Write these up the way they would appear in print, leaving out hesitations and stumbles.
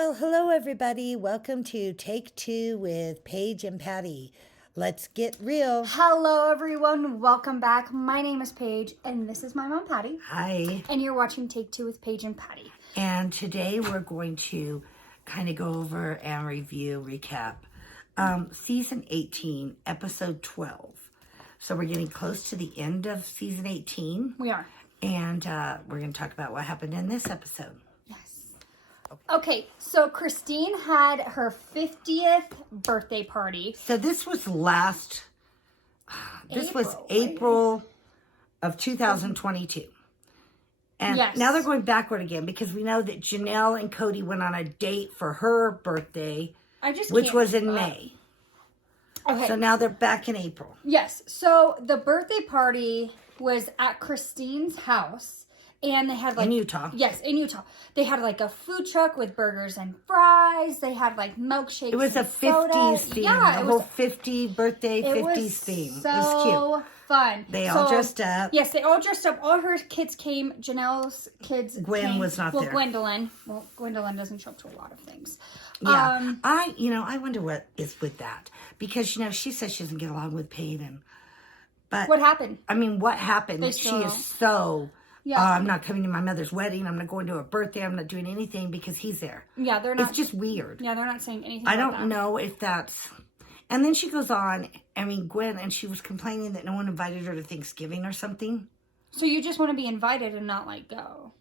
Well, hello, everybody. Welcome to Take Two with Paige and Patty. Let's get real. Hello, everyone. Welcome back. My name is Paige, and this is my mom, Patty. Hi. And you're watching Take Two with Paige and Patty. And today we're going to kind of go over and recap season 18, episode 12. So we're getting close to the end of season 18. We are. And we're going to talk about what happened in this episode. Yes. Okay, so Christine had her 50th birthday party. So this was April of 2022. And yes. Now they're going backward again because we know that Janelle and Cody went on a date for her birthday, which was in May. Okay. So now they're back in April. Yes. So the birthday party was at Christine's house. And they had in Utah. Yes, in Utah. They had like a food truck with burgers and fries. They had like milkshakes. It was a 50s theme. Yeah, the whole 50 birthday 50s theme. So it was cute. Fun. They all dressed up. Yes, they all dressed up. All her kids came. Janelle's kids Gwen came. was not there. Gwendolyn. Well, Gwendolyn doesn't show up to a lot of things. Yeah. I wonder what is with that. Because, she says she doesn't get along with Peyton. But what happened? I mean, what happened? She is so... Yeah. I'm not coming to my mother's wedding. I'm not going to her birthday. I'm not doing anything because he's there. Yeah, they're not. It's just weird. Yeah, they're not saying anything I about don't know if that's... And then she goes on, Gwen, and she was complaining that no one invited her to Thanksgiving or something. So you just want to be invited and not, go.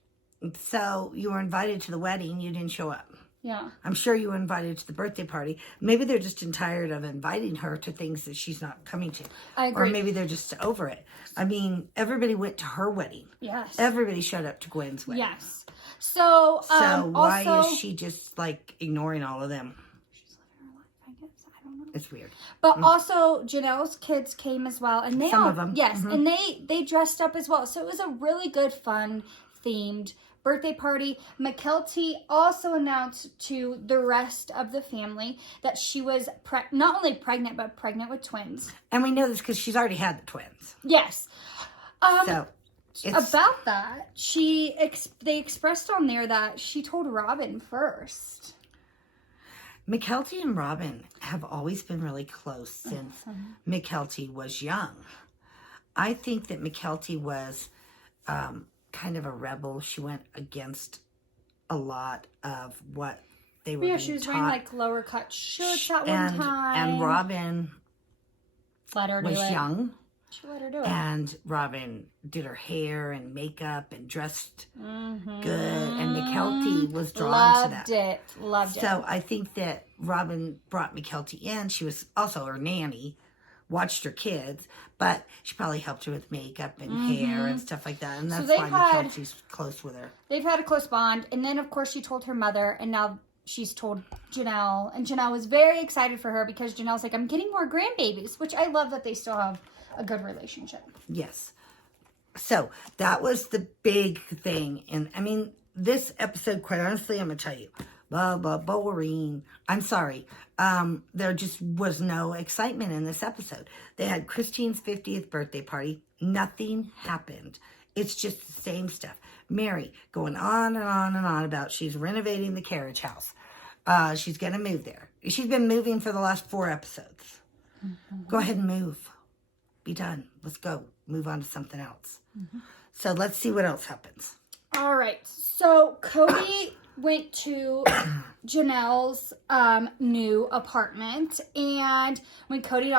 So you were invited to the wedding. You didn't show up. Yeah. I'm sure you were invited to the birthday party. Maybe they're just tired of inviting her to things that she's not coming to. I agree. Or maybe they're just over it. I mean, everybody went to her wedding. Yes. Everybody showed up to Gwen's wedding. Yes. So why also, is she just ignoring all of them? She's living her life, I guess. I don't know. It's weird. But also, Janelle's kids came as well, and they Some of them. Yes, and they dressed up as well. So it was a really good, fun themed birthday party. McKelty also announced to the rest of the family that she was not only pregnant, but pregnant with twins. And we know this because she's already had the twins. Yes. So about that, they expressed on there that she told Robin first. McKelty and Robin have always been really close since McKelty was young. I think that McKelty was kind of a rebel. She went against a lot of what they were being she was taught. wearing lower cut shirts at one time. And Robin was young. She let her do it. And Robin did her hair and makeup and dressed good. And McKelty was drawn to that. Loved it. So I think that Robin brought McKelty in. She was also her nanny, watched her kids, but she probably helped her with makeup and hair and stuff like that. And that's why McKelty's close with her. They've had a close bond. And then, of course, she told her mother, and now she's told Janelle. And Janelle was very excited for her because Janelle's like, I'm getting more grandbabies, which I love that they still have a good relationship. Yes. So that was the big thing. And this episode, quite honestly, I'm going to tell you, boring. I'm sorry. There just was no excitement in this episode. They had Christine's 50th birthday party. Nothing happened. It's just the same stuff. Mary going on and on and on about she's renovating the carriage house. She's going to move there. She's been moving for the last 4 episodes. Go ahead and move. Be done. Let's go. Move on to something else. So let's see what else happens. All right. So Cody went to Janelle's new apartment, and when Cody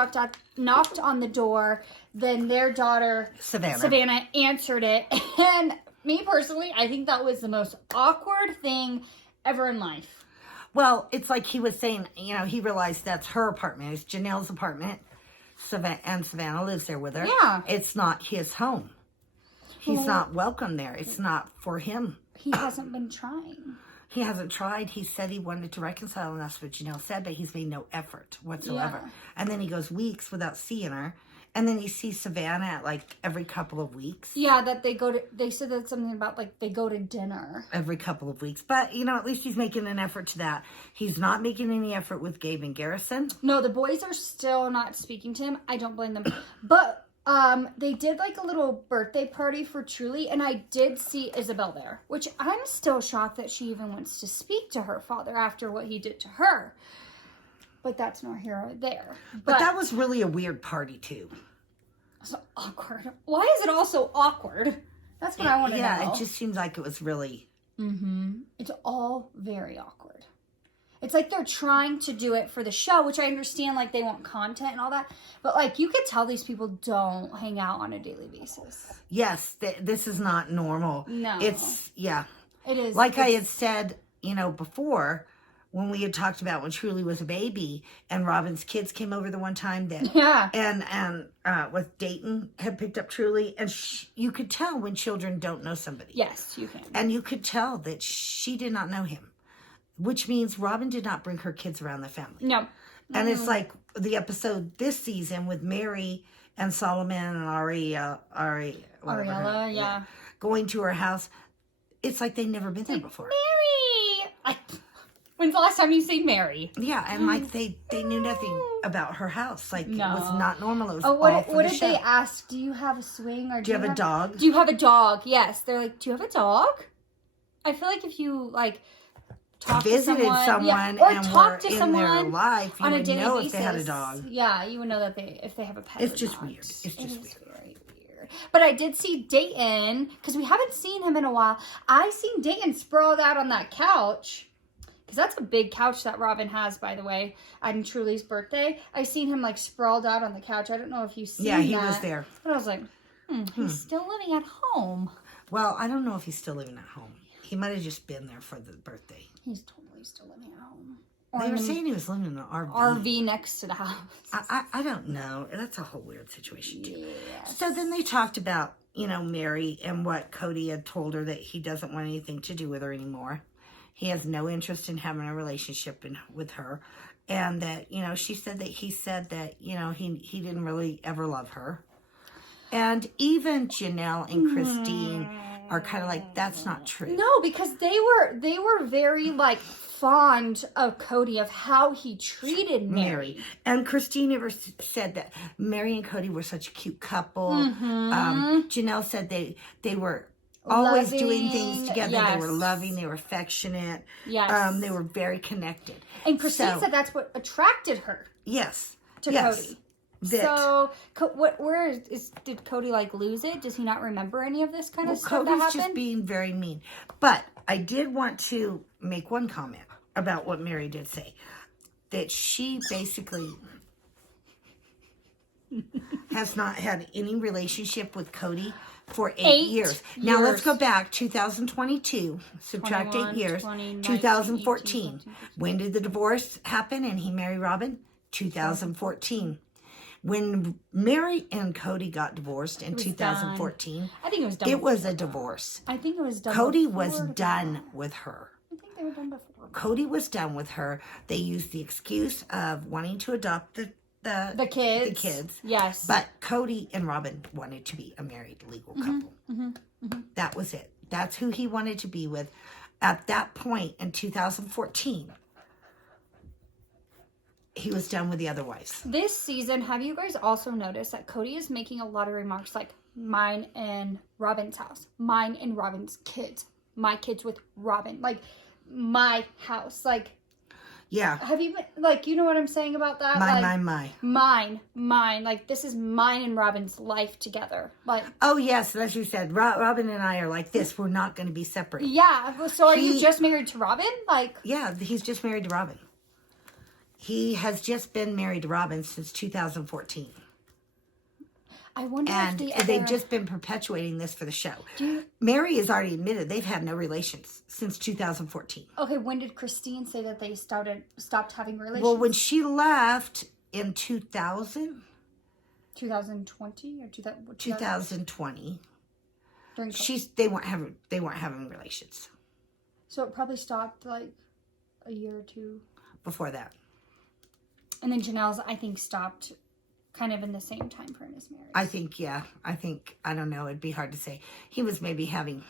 knocked on the door, then their daughter Savannah answered it. And me personally, I think that was the most awkward thing ever in life. Well, it's like he was saying, he realized that's her apartment. It's Janelle's apartment. And Savannah lives there with her. Yeah. It's not his home. He's not welcome there. It's not for him. He hasn't been trying. He hasn't tried. He said he wanted to reconcile, and that's what Janelle said, but he's made no effort whatsoever. Yeah. And then he goes weeks without seeing her. And then he sees Savannah at every couple of weeks. Yeah, that they said that something about they go to dinner. Every couple of weeks. But, at least he's making an effort to that. He's not making any effort with Gabe and Garrison. No, the boys are still not speaking to him. I don't blame them. But They did like a little birthday party for Truly, and I did see Isabel there, which I'm still shocked that she even wants to speak to her father after what he did to her. But that's nor here or there. But that was really a weird party too. So awkward. Why is it all so awkward? That's what I want to know. Yeah, it just seems like it was really... It's all very awkward. It's like they're trying to do it for the show, which I understand, like, they want content and all that. But, like, you could tell these people don't hang out on a daily basis. Yes, this is not normal. No. It's, yeah. It is. Like I had said, before, when we had talked about when Truly was a baby, and Robin's kids came over the one time that... Yeah. And with Dayton had picked up Truly, and you could tell when children don't know somebody. Yes, you can. And you could tell that she did not know him. Which means Robin did not bring her kids around the family. No. And it's like the episode this season with Mary and Solomon and Ariella, yeah. Going to her house. It's like they'd never been there before. Mary! When's the last time you seen Mary? Yeah, and like they knew nothing about her house. Like, no. It was not normal. It was what did they ask? Do you have a swing? Or do you have a dog? Do you have a dog? Yes. They're like, do you have a dog? I feel like if you, like... visited someone or and talk were to in someone their life, you on a would daily know basis. if they had a dog. Yeah, you would know that if they have a pet. It's or just not. weird. It's just weird. Very weird. But I did see Dayton because we haven't seen him in a while. I seen Dayton sprawled out on that couch because that's a big couch that Robin has, by the way. On Truly's birthday, I seen him like sprawled out on the couch. I don't know if you seen that. Yeah, he was there. But I was like, he's still living at home. Well, I don't know if he's still living at home. He might have just been there for the birthday. He's totally still living at home. They were saying he was living in an RV. RV next to the house. I don't know. That's a whole weird situation, too. Yes. So then they talked about, Mary and what Cody had told her that he doesn't want anything to do with her anymore. He has no interest in having a relationship with her. And that, she said that he said that, he didn't really ever love her. And even Janelle and Christine are kind of like, that's not true. No, because they were very like fond of Cody, of how he treated Mary. And Christine ever said that Mary and Cody were such a cute couple. Janelle said they were always doing things together. Yes. They were loving. They were affectionate. Yes. They were very connected. And Christine said that's what attracted her. Yes. To Cody. So, did Cody like lose it? Does he not remember any of this kind of stuff that happened? Cody's just being very mean. But I did want to make one comment about what Mary did say. That she basically has not had any relationship with Cody for 8 years. Now let's go back. 2022. Subtract 8 years. 2014. When did the divorce happen and he married Robin? 2014. When Mary and Cody got divorced in 2014, I think it was done. It was a divorce. I think it was done. Cody was done with her. I think they were done before. Cody was done with her. They used the excuse of wanting to adopt the kids. The kids. Yes. But Cody and Robin wanted to be a married legal couple. That was it. That's who he wanted to be with. At that point in 2014, he was done with the other wives. This season, have you guys also noticed that Cody is making a lot of remarks like mine and Robin's house, mine and Robin's kids, my kids with Robin, like my house, like. Yeah. Have you been, like, you know what I'm saying about that? Mine. Like, this is mine and Robin's life together. Like. Oh, yes. As you said, Robin and I are like this. We're not going to be separate. Yeah. So are you just married to Robin? Like. Yeah, he's just married to Robin. He has just been married to Robin since 2014. I wonder if they've just been perpetuating this for the show. Mary has already admitted they've had no relations since 2014. Okay, when did Christine say that they stopped having relations? Well, when she left in 2000. 2020 or 2020. During they weren't having relations. So it probably stopped like a year or two before that. And then Janelle's, I think, stopped kind of in the same time frame as Mary's. I think, yeah. I don't know. It'd be hard to say. He was maybe having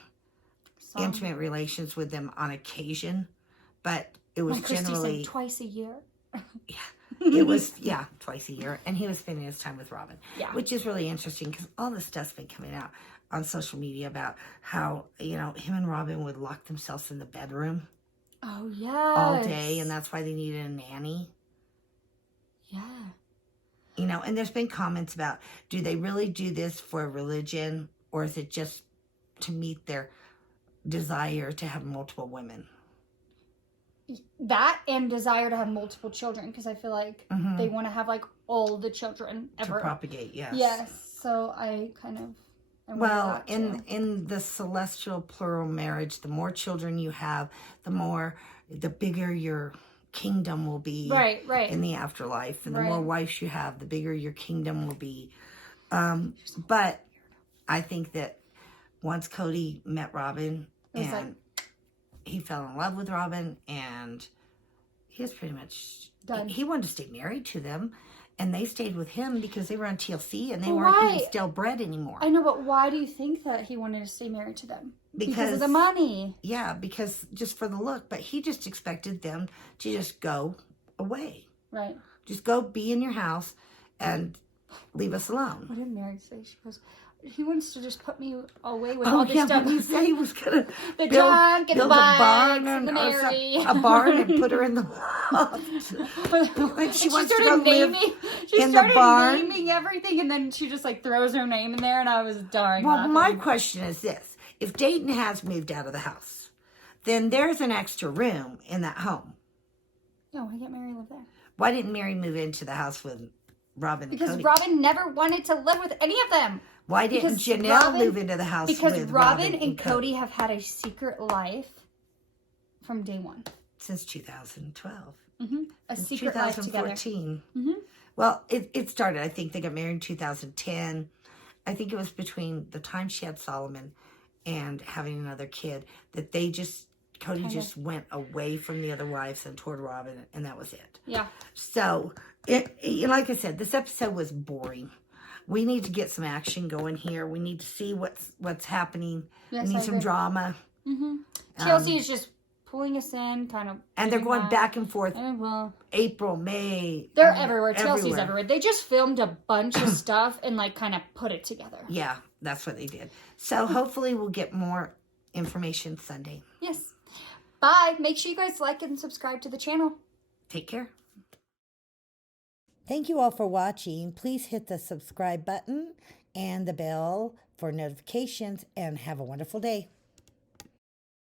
intimate relations with them on occasion, but it was generally... Christy said twice a year. Yeah. It was, yeah, twice a year. And he was spending his time with Robin. Yeah. Which is really interesting because all this stuff's been coming out on social media about how, him and Robin would lock themselves in the bedroom Oh, yes. all day. And that's why they needed a nanny. Yeah. And there's been comments about, do they really do this for religion? Or is it just to meet their desire to have multiple women? That and desire to have multiple children, because I feel like they want to have like all the children ever. To propagate, yes. Yes. So I wonder that too. in the celestial plural marriage, the more children you have, the bigger your kingdom will be. Right. In the afterlife, and the more wives you have, the bigger your kingdom will be. But I think that once Cody met Robin and he fell in love with Robin, and he was pretty much done. He wanted to stay married to them, and they stayed with him because they were on TLC and they weren't eating stale bread anymore. I know, but why do you think that he wanted to stay married to them? Because of the money. Yeah, because just for the look. But he just expected them to just go away. Right. Just go be in your house and leave us alone. What did Mary say? She goes, he wants to just put me away with all this stuff. When he said he was going to build a barn and a barn and put her in the she wants to go live in the barn. Naming everything, and then she just throws her name in there, and I was dying. Well, my question is this. If Dayton has moved out of the house, then there's an extra room in that home. No, why can't Mary live there? Why didn't Mary move into the house with Robin and Cody? Because Robin never wanted to live with any of them. Why didn't Janelle move into the house with Robin? Because Robin and Cody have had a secret life from day one. Since 2012. A secret life together. 2014. Well, it started, I think they got married in 2010. I think it was between the time she had Solomon and having another kid that Cody just went away from the other wives and toward Robin, and that was it. Yeah. So, like I said, this episode was boring. We need to get some action going here. We need to see what's happening. Yes, we need some drama. TLC is just pulling us in, kind of. And they're going back and forth. April, May. They're everywhere. TLC's everywhere. They just filmed a bunch of stuff and kind of put it together. Yeah, that's what they did. So hopefully we'll get more information Sunday. Yes. Bye. Make sure you guys like and subscribe to the channel. Take care. Thank you all for watching. Please hit the subscribe button and the bell for notifications, and have a wonderful day.